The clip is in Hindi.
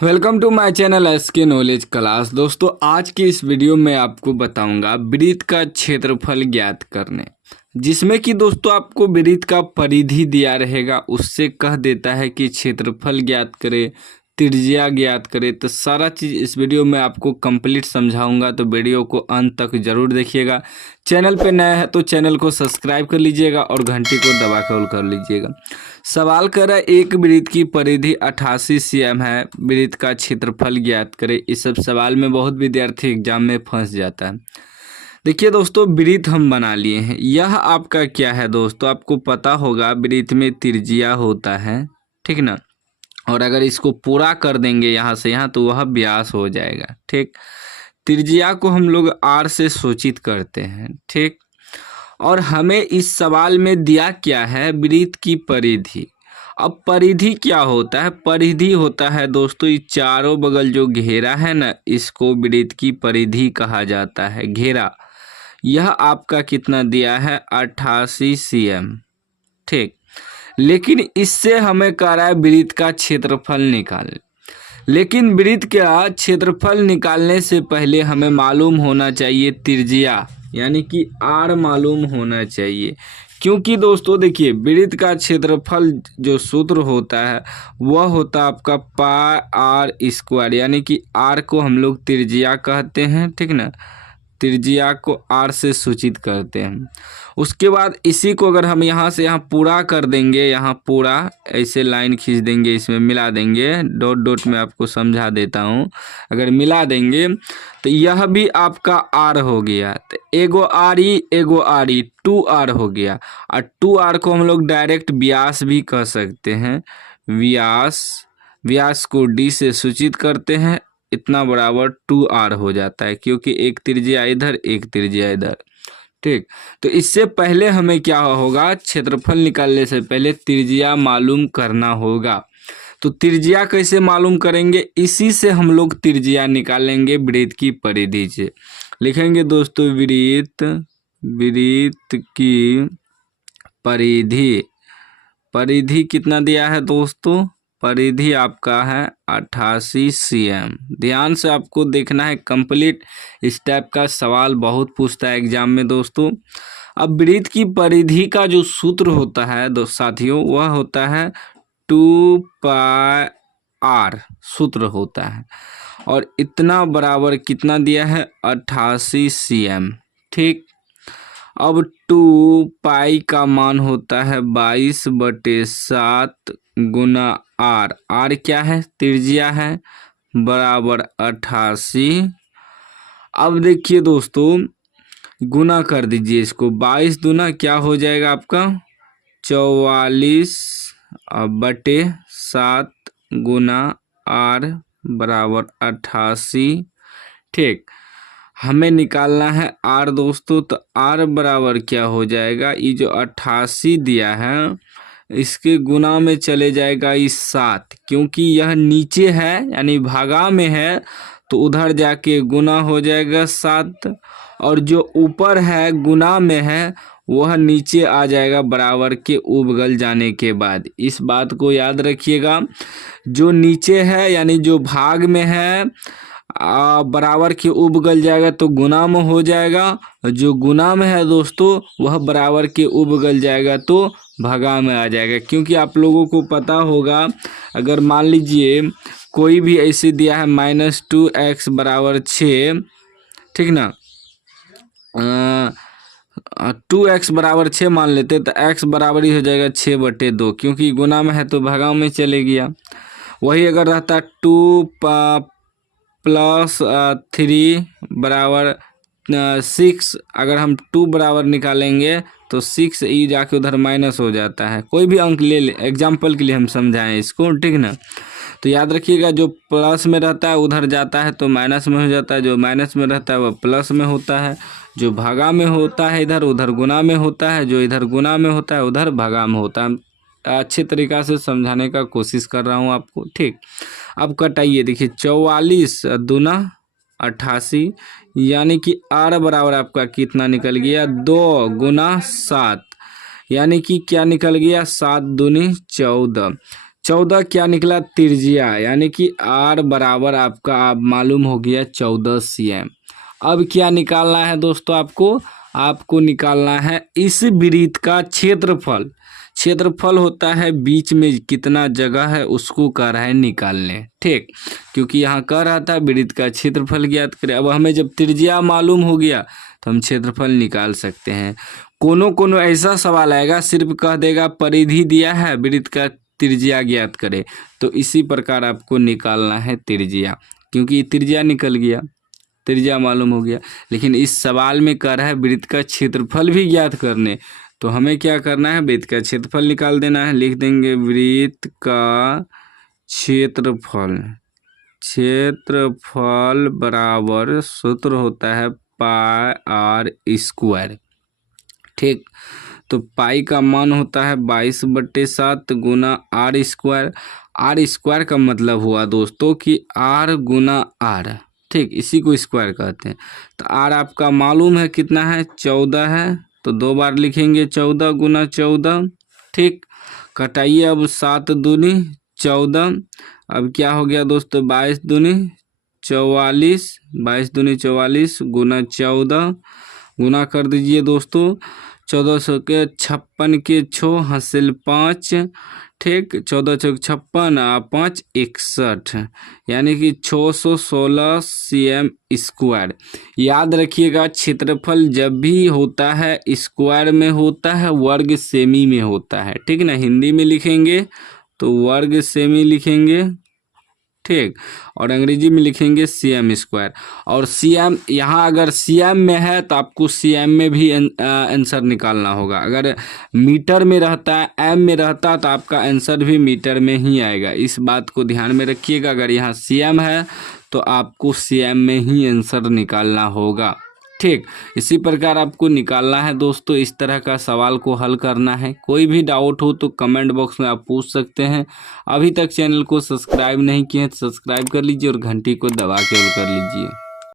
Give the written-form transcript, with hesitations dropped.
Welcome to my channel SK knowledge class. दोस्तों आज की इस वीडियो में आपको बताऊंगा वृत्त का क्षेत्रफल ज्ञात करने, जिसमें कि दोस्तों आपको वृत्त का परिधि दिया रहेगा, उससे कह देता है कि क्षेत्रफल ज्ञात करे, त्रिज्या ज्ञात करे। तो सारा चीज़ इस वीडियो में आपको कंप्लीट समझाऊंगा, तो वीडियो को अंत तक जरूर देखिएगा। चैनल पे नया है तो चैनल को सब्सक्राइब कर लीजिएगा और घंटी को दबा कर ऑल कर लीजिएगा। सवाल कर रहा है एक वृत्त की परिधि 88 cm है, वृत्त का क्षेत्रफल ज्ञात करे। इस सब सवाल में बहुत विद्यार्थी एग्जाम में फंस जाता है। देखिए दोस्तों, वृत्त हम बना लिए हैं। यह आपका क्या है दोस्तों, आपको पता होगा वृत्त में त्रिज्या होता है, ठीक ना। और अगर इसको पूरा कर देंगे यहाँ से यहाँ तो वह व्यास हो जाएगा, ठीक। त्रिज्या को हम लोग r से सूचित करते हैं, ठीक। और हमें इस सवाल में दिया क्या है, वृत्त की परिधि। अब परिधि क्या होता है, परिधि होता है दोस्तों ये चारों बगल जो घेरा है ना, इसको वृत्त की परिधि कहा जाता है, घेरा। यह आपका कितना दिया है, 88 cm, ठीक। लेकिन इससे हमें कह रहा है वृत्त का क्षेत्रफल निकालें। लेकिन वृत्त का क्षेत्रफल निकालने से पहले हमें मालूम होना चाहिए त्रिज्या, यानी कि r मालूम होना चाहिए। क्योंकि दोस्तों देखिए, वृत्त का क्षेत्रफल जो सूत्र होता है वह होता है आपका पाई आर स्क्वायर, यानी कि r को हम लोग त्रिज्या कहते हैं, ठीक ना। त्रिज्या को r से सूचित करते हैं। उसके बाद इसी को अगर हम यहाँ से यहाँ पूरा कर देंगे, यहाँ पूरा ऐसे लाइन खींच देंगे, इसमें मिला देंगे, डॉट डॉट में आपको समझा देता हूँ। अगर मिला देंगे तो यह भी आपका r हो गया, तो एगो आर ई 2r हो गया। और 2r को हम लोग डायरेक्ट व्यास भी कह सकते हैं। व्यास को d से सूचित करते हैं, इतना बराबर 2r हो जाता है, क्योंकि एक त्रिज्या इधर एक त्रिज्या इधर, ठीक। तो इससे पहले हमें क्या होगा, क्षेत्रफल निकालने से पहले त्रिज्या मालूम करना होगा। तो त्रिज्या कैसे मालूम करेंगे, इसी से हम लोग त्रिज्या निकालेंगे वृत्त की परिधि से। लिखेंगे दोस्तों वृत्त की परिधि कितना दिया है दोस्तों, परिधि आपका है 88 cm। ध्यान से आपको देखना है, कंप्लीट इस टाइप का सवाल बहुत पूछता है एग्जाम में दोस्तों। अब वृत्त की परिधि का जो सूत्र होता है साथियों, वह होता है 2 पाई r सूत्र होता है। और इतना बराबर कितना दिया है, 88 cm, ठीक। अब 2 पाई का मान होता है 22/7 गुना r क्या है, त्रिज्या है, बराबर 88। अब देखिए दोस्तों, गुना कर दीजिए इसको, 22 दूना क्या हो जाएगा आपका 44/7 गुना r बराबर 88, ठीक। हमें निकालना है r दोस्तों, तो r बराबर क्या हो जाएगा, ये जो 88 दिया है इसके गुना में चले जाएगा इस 7, क्योंकि यह नीचे है यानी भागा में है, तो उधर जाके गुना हो जाएगा 7। और जो ऊपर है गुना में है वह नीचे आ जाएगा बराबर के उबगल जाने के बाद। इस बात को याद रखिएगा, जो नीचे है यानी जो भाग में है बराबर के उबगल जाएगा तो गुना में हो जाएगा, जो गुना में है दोस्तों वह बराबर के उबगल जाएगा तो भागा में आ जाएगा। क्योंकि आप लोगों को पता होगा, अगर मान लीजिए कोई भी ऐसे दिया है -2x बराबर 6, ठीक ना, 2x बराबर 6 मान लेते तो x बराबर ही हो जाएगा 6/2, क्योंकि गुना में है तो भागा में चले गया। वही अगर रहता 2 + 3 बराबर 6, अगर हम 2 बराबर निकालेंगे तो 6 ई जाके उधर माइनस हो जाता है। कोई भी अंक ले ले, एग्जाम्पल के लिए हम समझाएं इसको, ठीक ना। तो याद रखिएगा, जो प्लस में रहता है उधर जाता है तो माइनस में हो जाता है, जो माइनस में रहता है वह प्लस में होता है, जो भागा में होता है इधर उधर गुना में होता है, जो इधर गुना में होता है उधर भागा में होता है। अच्छे तरीक़ा से समझाने का कोशिश कर रहा हूँ आपको, ठीक। अब कटाइए, देखिए 44 दूना 88, यानी कि r बराबर आपका कितना निकल गया, 2 गुना 7, यानी कि क्या निकल गया 7 दूनी 14। 14 क्या निकला, त्रिज्या, यानी कि आर बराबर आपका आप मालूम हो गया 14 cm। अब क्या निकालना है दोस्तों, आपको निकालना है इस वृत्त का क्षेत्रफल। क्षेत्रफल होता है बीच में कितना जगह है उसको कह रहा है निकालने, ठीक। क्योंकि यहाँ कह रहा था वृत्त का क्षेत्रफल ज्ञात करें। अब हमें जब त्रिज्या मालूम हो गया तो हम क्षेत्रफल निकाल सकते हैं। कोनो ऐसा सवाल आएगा सिर्फ कह देगा परिधि दिया है वृत्त का त्रिज्या ज्ञात करे, तो इसी प्रकार आपको निकालना है त्रिज्या, क्योंकि त्रिज्या निकल गया, त्रिज्या मालूम हो गया। लेकिन इस सवाल में कह रहा है वृत्त का क्षेत्रफल भी ज्ञात करने, तो हमें क्या करना है, वृत्त का क्षेत्रफल निकाल देना है। लिख देंगे वृत्त का क्षेत्रफल बराबर सूत्र होता है पाई आर स्क्वायर, ठीक। तो पाई का मान होता है 22/7 गुना आर स्क्वायर। आर स्क्वायर का मतलब हुआ दोस्तों कि आर गुना आर, ठीक, इसी को स्क्वायर कहते हैं। तो आर आपका मालूम है कितना है, 14 है, तो 2 बार लिखेंगे 14 गुना 14, ठीक। कटाइए अब 7 दूनी 14, अब क्या हो गया दोस्तों 22 दूनी 44, 22 दूनी 44 गुना 14, गुना कर दीजिए दोस्तों 1400 के 56 के 6 हासिल 5, ठीक। 14 चौक 56 5 61, यानी कि 616 cm स्क्वायर। याद रखिएगा क्षेत्रफल जब भी होता है स्क्वायर में होता है, वर्ग सेमी में होता है, ठीक ना। हिंदी में लिखेंगे तो वर्ग सेमी लिखेंगे, ठीक, और अंग्रेजी में लिखेंगे cm स्क्वायर। और cm यहाँ अगर cm में है तो आपको cm में भी आंसर निकालना होगा। अगर मीटर में रहता है, m में रहता है, तो आपका आंसर भी मीटर में ही आएगा। इस बात को ध्यान में रखिएगा, अगर यहाँ cm है तो आपको cm में ही आंसर निकालना होगा, ठीक। इसी प्रकार आपको निकालना है दोस्तों, इस तरह का सवाल को हल करना है। कोई भी डाउट हो तो कमेंट बॉक्स में आप पूछ सकते हैं। अभी तक चैनल को सब्सक्राइब नहीं किए हैं तो सब्सक्राइब कर लीजिए और घंटी को दबा के ऑल कर लीजिए।